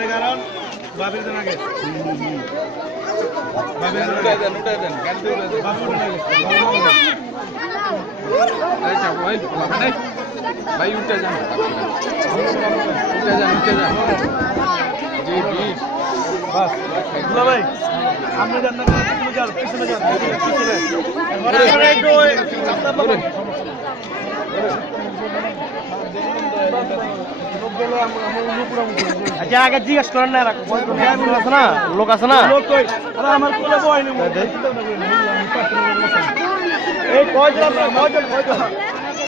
আমরা কারণ বাবির জন আগে। বাবির জন আগে। বাবু জন আগে ভাই উঠে যান উঠে যান উঠে যান বাস ভাই আপনি যান না পিছনে যান পিছনে যান। পিছনে পিছনে একটু ওই চাপটা পাবেন আগে জিজ্ঞেস করেন না লোক আছে না? লোক আছে না? আমার এই